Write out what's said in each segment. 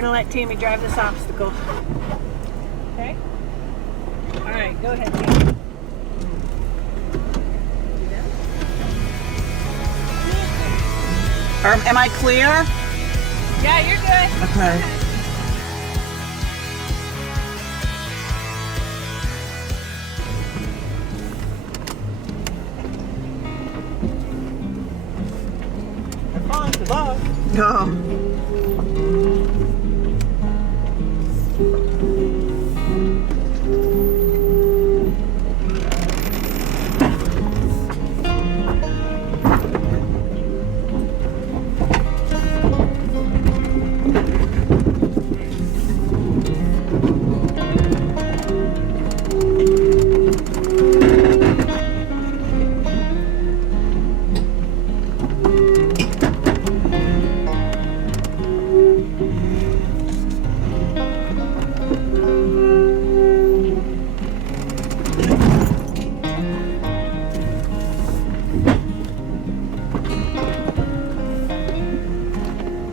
We're gonna let Tammy drive this obstacle. Okay? Alright, go ahead, Tammy. Am I clear? Yeah, you're good. Okay. Have fun. Good luck. Go.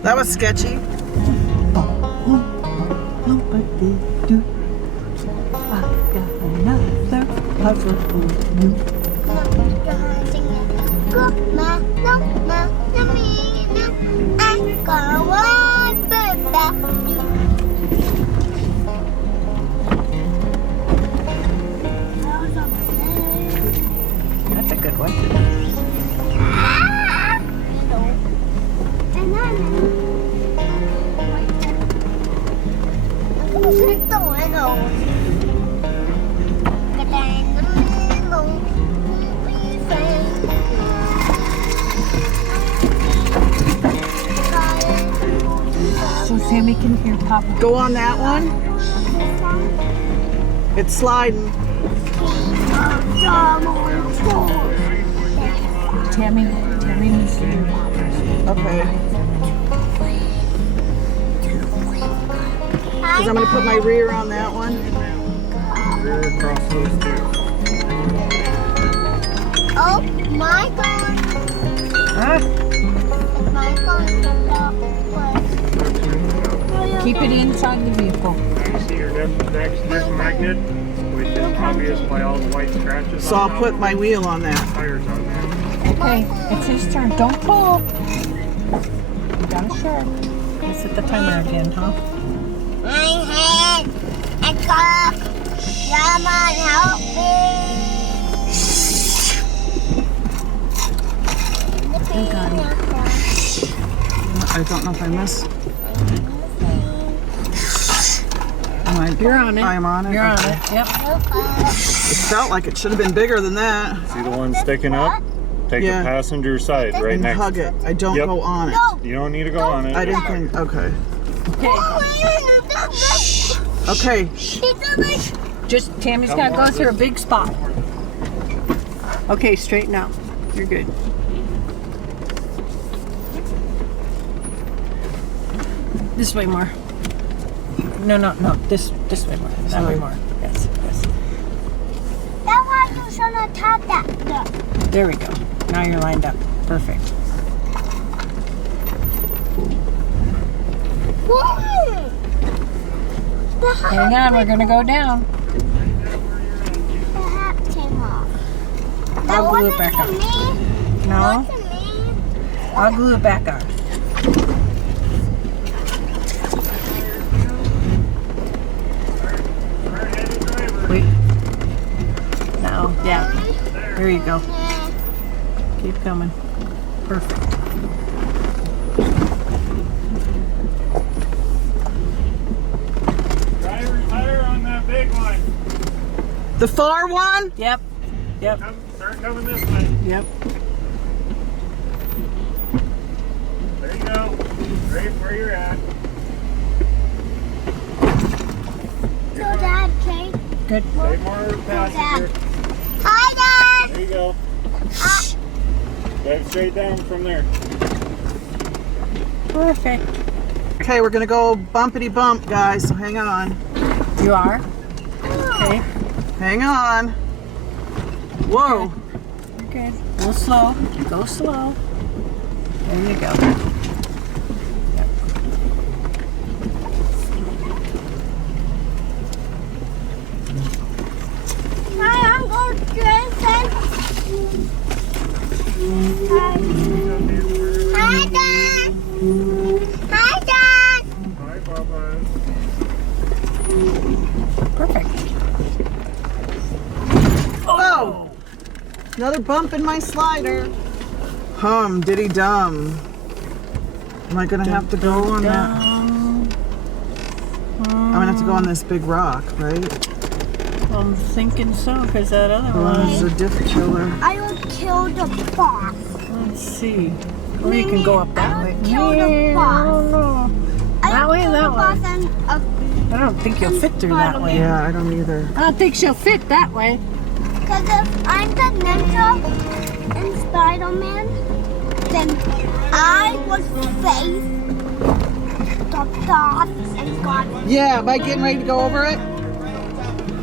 That was sketchy. That's a good one. So Sammy can hear Papa. Go on that one. It's sliding. Tammy needs to hear Papa. Okay. Because I'm going to put my rear on that one. Rear across those two. Oh my God! Huh? Is my phone turned off? Keep it inside the vehicle. Now you see your next magnet, which is obvious by all the white scratches. So on I'll put my wheel on that. tires on there. Okay, it's his turn. Don't pull. You got a shark. Let's hit the timer again, huh? My hand! I got. Someone help me! You got it. I don't know if I missed. You're on it. I'm on it. You're on Okay. it. Yep. It felt like it should have been bigger than that. See the one sticking up? Take Yeah. the passenger side right And next hug to it. I don't Yep. go on it. No! You don't need to go on it. I didn't Just hug think. Okay. Okay. Okay. Just Tammy's got to go through a big spot. Okay, straighten out. You're good. This way more. No. This way more. That way more. Yes. That's why you should not tap that. There we go. Now you're lined up. Perfect. Whoa! Hang on, we're gonna go down. The hat came off. I'll glue it back on. No, I'll glue it back on. Wait. No, yeah. There you go. Keep coming. Perfect. Driver tire on that big one. The far one? Yep. Start coming this way. Yep. There you go. Right where you're at. So Dad, okay? Good. Stay more passenger. Hi, Dad! There you go. Drive straight down from there. Perfect. Okay, we're gonna go bumpity bump, guys. So hang on. You are? Okay. Hang on. Whoa. You're good. Go slow. Go slow. There you go. Yep. Another bump in my slider. Hum diddy dum. Am I gonna have to go on that? I'm gonna have to go on this big rock, right? I'm thinking so, because that other Oh, one. this is a diff killer. I will kill the boss. Let's see. Or you can go up that way. Kill the boss. That way, that way. way. I don't think you'll fit through that way. Yeah, I don't either. I don't think she'll fit that way. Because if I'm the ninja and Spider-Man, then I would face the boss and God. Yeah, am I getting ready to go over it?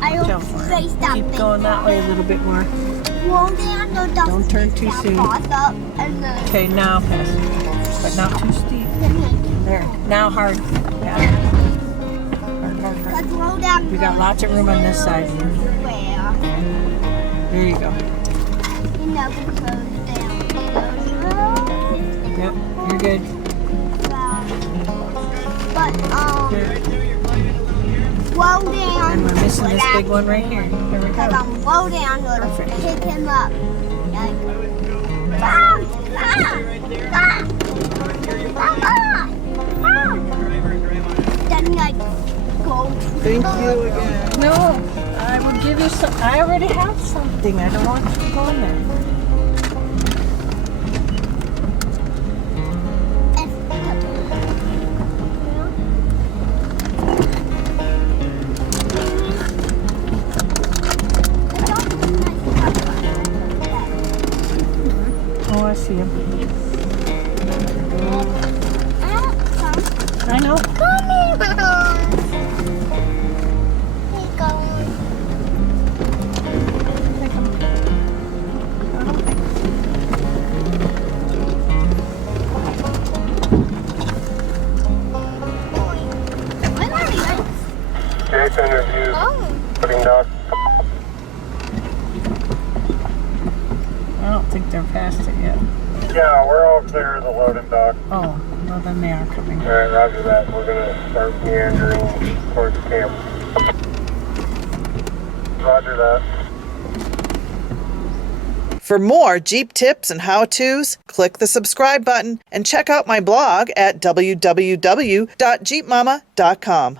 I will Jump for it. face that Keep big going that way a little bit more. Roll down the dust. Don't turn too soon. Boss up and then. Okay, now pass. But not too steep. There. Now hard. Yeah. Hard, hard, hard. Let's roll down. We got lots of room on this side. Where? There you go. You never close down. Yep, you're good. But Good. roll down. And we're missing this big one right here. Here we Because go. I'm roll down to Perfect. pick him up. Like, then like go. Thank you again. No, I will give you some. I already have something. I don't want you to go in there. Oh, I see him. I know. Come here. He's going. Take him. Where are you? Jason, have you Oh. putting dock? I don't think they're past it yet. Yeah, we're all clear of the loading dock. Oh, well then they are coming. All right, roger that. We're gonna start meandering towards camp. Roger that. For more Jeep tips and how-tos, click the subscribe button and check out my blog at www.jeepmomma.com.